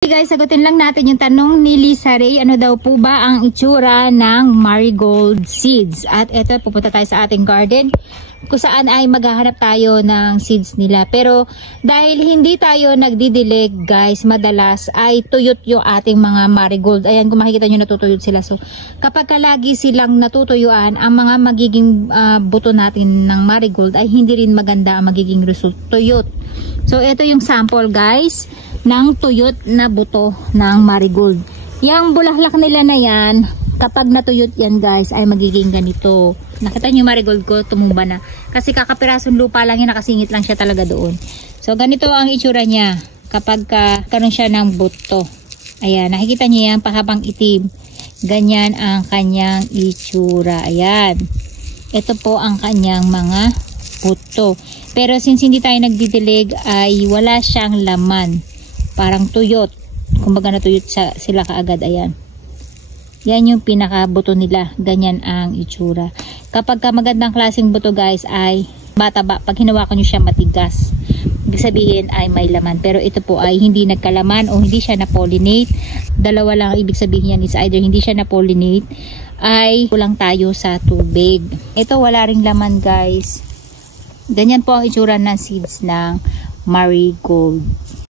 Guys, sagutin lang natin yung tanong ni Lisa Ray. Ano daw po ba ang itsura ng marigold seeds? At eto, pupunta tayo sa ating garden kung saan ay maghahanap tayo ng seeds nila. Pero dahil hindi tayo nagdidilig, guys, madalas ay tuyot yung ating mga marigold. Ayan, kung makikita nyo, natutuyot sila. So kapag lagi silang natutuyuan, ang mga magiging buto natin ng marigold ay hindi rin maganda ang magiging result. Tuyot. So ito yung sample, guys, ng tuyot na buto ng marigold. Yang bulaklak nila na yan, kapag natuyot yan, guys, ay magiging ganito. Nakita nyo yung marigold ko, tumumba na. Kasi kakapirasong lupa lang yan, nakasingit lang siya talaga doon. So ganito ang itsura niya kapag karon siya ng buto. Ayan, nakikita nyo yan, pahabang itim. Ganyan ang kanyang itsura. Ayan. Ito po ang kanyang mga buto. Pero since hindi tayo nagdidilig, ay wala siyang laman. Parang tuyot. Kumbaga natuyot sila kaagad. Ayan. Yan yung pinakabuto nila. Ganyan ang itsura. Kapag magandang klaseng buto, guys, ay bata-ba. Pag hinawakan nyo siya, matigas. Ibig sabihin ay may laman. Pero ito po ay hindi nagkalaman o hindi siya na-pollinate. Dalawa lang ibig sabihin yan is either hindi siya na-pollinate ay kulang tayo sa tubig. Ito wala ring laman, guys. Ganyan po ang itsura ng seeds ng marigold.